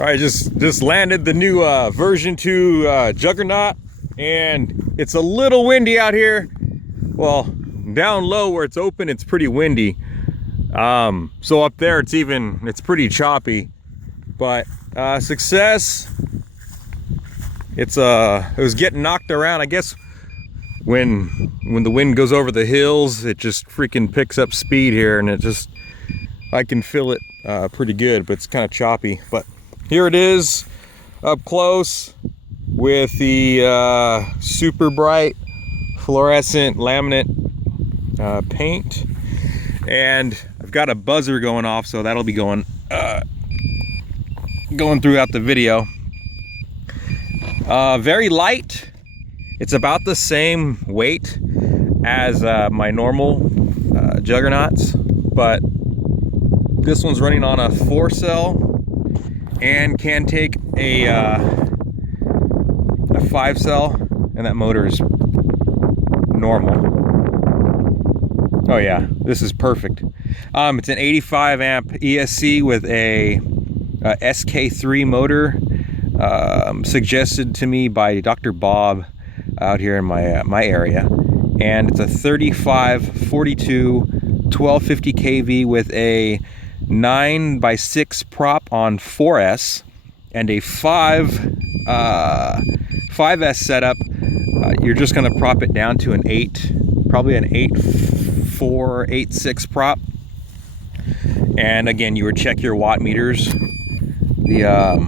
All right, just landed the new version 2 Juggernaut, and it's a little windy out here. Well, down low where it's open, it's pretty windy. So up there, it's pretty choppy. But success. It was getting knocked around. I guess when the wind goes over the hills, it just freaking picks up speed here, and I can feel it pretty good, but it's kind of choppy. But here it is up close with the super bright fluorescent laminate paint, and I've got a buzzer going off, so that'll be going throughout the video. Very light. It's about the same weight as my normal Juggernauts, but this one's running on a 4-cell and can take a 5-cell, and that motor is normal. Oh yeah, this is perfect. It's an 85 amp ESC with a SK3 motor, suggested to me by Dr. Bob out here in my area, and it's a 3542 1250 kV with a 9x6 prop on 4S and a 5S setup. You're just going to prop it down to an 8, probably an 8.4, 8.6 prop. And again, you would check your watt meters. The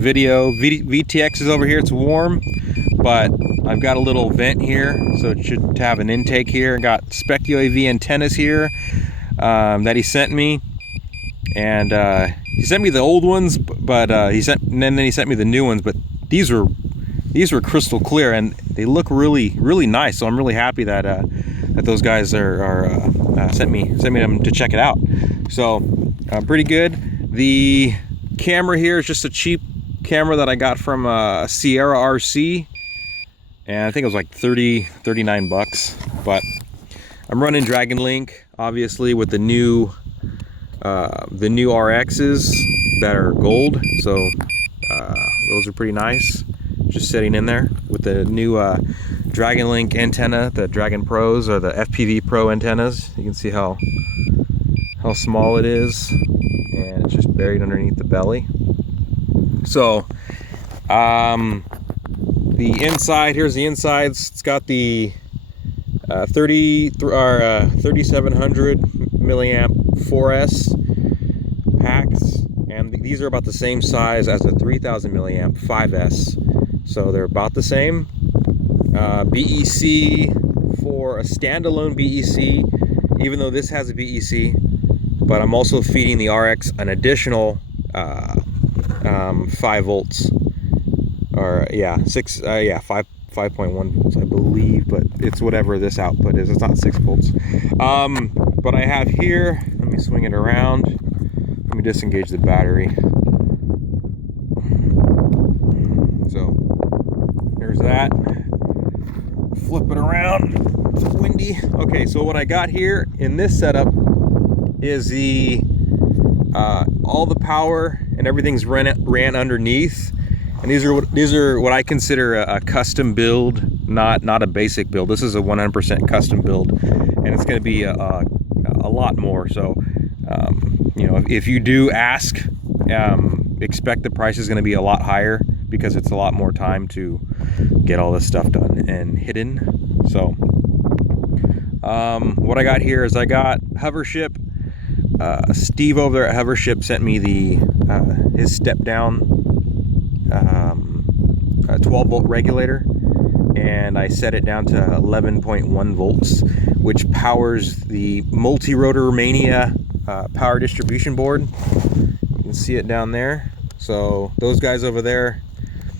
VTX is over here. It's warm, but I've got a little vent here, so it should have an intake here. Got spec UAV antennas here that he sent me. And he sent me the old ones, but then he sent me the new ones. But these were crystal clear, and they look really nice. So I'm really happy that those guys sent me them to check it out. So pretty good. The camera here is just a cheap camera that I got from Sierra RC, and I think it was like 39 bucks. But I'm running Dragon Link, obviously, with the new RXs that are gold, so those are pretty nice. Just sitting in there with the new Dragon Link antenna, the Dragon Pros, or the FPV Pro antennas. You can see how small it is, and it's just buried underneath the belly. So the inside, here's the insides. It's got the 3700 milliamp 4S packs, and these are about the same size as a 3000 milliamp 5S, so they're about the same. BEC for a standalone BEC, even though this has a BEC, but I'm also feeding the RX an additional 5 volts, or 5.1 volts, I believe, but it's whatever this output is. It's not 6 volts. But I have here, let me swing it around. Let me disengage the battery. So there's that. Flip it around. It's windy. Okay, so what I got here in this setup is the all the power and everything's ran underneath. And these are what I consider a custom build, not a basic build. This is a 100% custom build, and it's going to be a lot more. So, if you do ask, expect the price is going to be a lot higher, because it's a lot more time to get all this stuff done and hidden. So, what I got here is I got Hovership. Steve over there at Hovership sent me his step down 12 volt regulator, and I set it down to 11.1 volts, which powers the Multi-Rotor Mania power distribution board. You can see it down there. So those guys over there,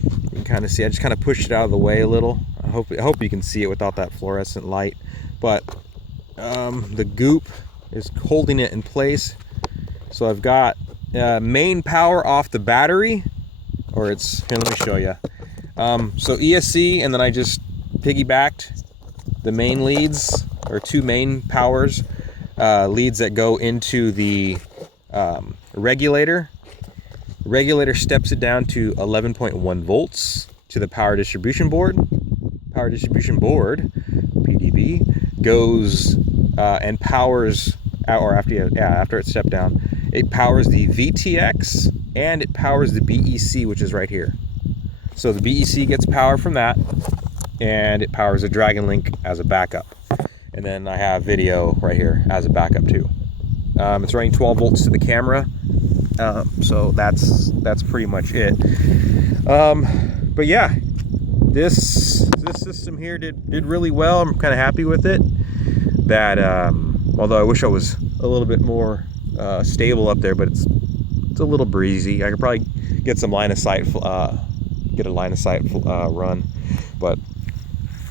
you can kind of see. I just kind of pushed it out of the way a little. I hope you can see it without that fluorescent light. But the goop is holding it in place. So I've got main power off the battery, or it's here. Let me show you. So ESC, and then I just piggybacked the main leads, or 2 main powers leads that go into the regulator, Regulator steps it down to 11.1 volts to the power distribution board. Power distribution board, PDB, goes and powers, or after it stepped down, it powers the VTX and it powers the BEC, which is right here. So the BEC gets power from that, and it powers a Dragon Link as a backup. And then I have video right here as a backup too. It's running 12 volts to the camera, so that's pretty much it. But yeah, this system here did really well. I'm kind of happy with it. That although I wish I was a little bit more stable up there, but it's a little breezy. I could probably get some line of sight, run, but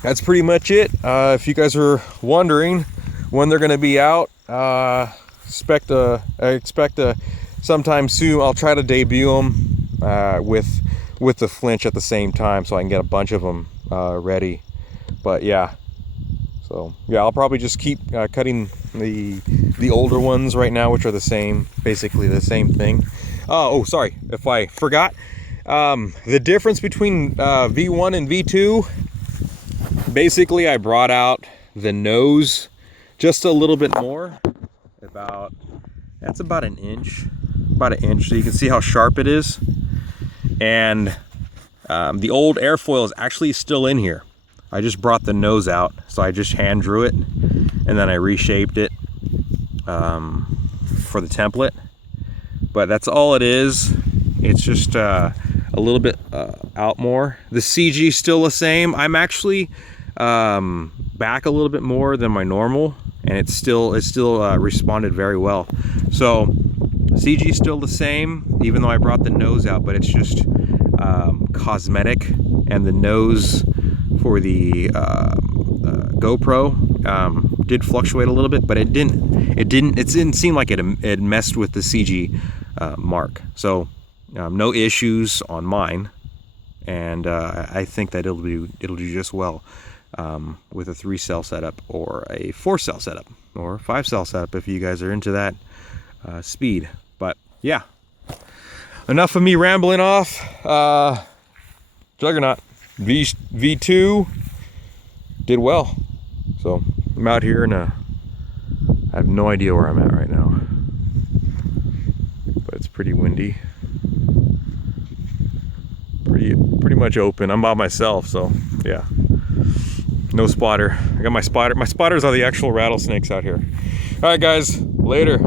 that's pretty much it. If you guys are wondering when they're going to be out, I expect sometime soon. I'll try to debut them with the Flinch at the same time, so I can get a bunch of them ready. But yeah, so yeah, I'll probably just keep cutting the older ones right now, which are basically the same thing. Oh, sorry if I forgot. The difference between V1 and V2, basically I brought out the nose just a little bit more, that's about an inch, so you can see how sharp it is. And the old airfoil is actually still in here. I just brought the nose out, so I just hand drew it and then I reshaped it for the template. But that's all it is. It's just a little bit out more. The CG is still the same. I'm actually back a little bit more than my normal, and it still responded very well. So CG is still the same, even though I brought the nose out, but it's just cosmetic. And the nose for the GoPro did fluctuate a little bit, but it didn't seem like it messed with the CG mark. So no issues on mine, and I think that it'll do just well with a 3-cell setup or a 4-cell setup or 5-cell setup if you guys are into that speed. But yeah, enough of me rambling off. Juggernaut V2 did well, so I'm out here and I have no idea where I'm at right now, but it's pretty windy, pretty much open. I'm by myself, so yeah, no spotter. I got my spotter. My spotters are the actual rattlesnakes out here. All right guys, later.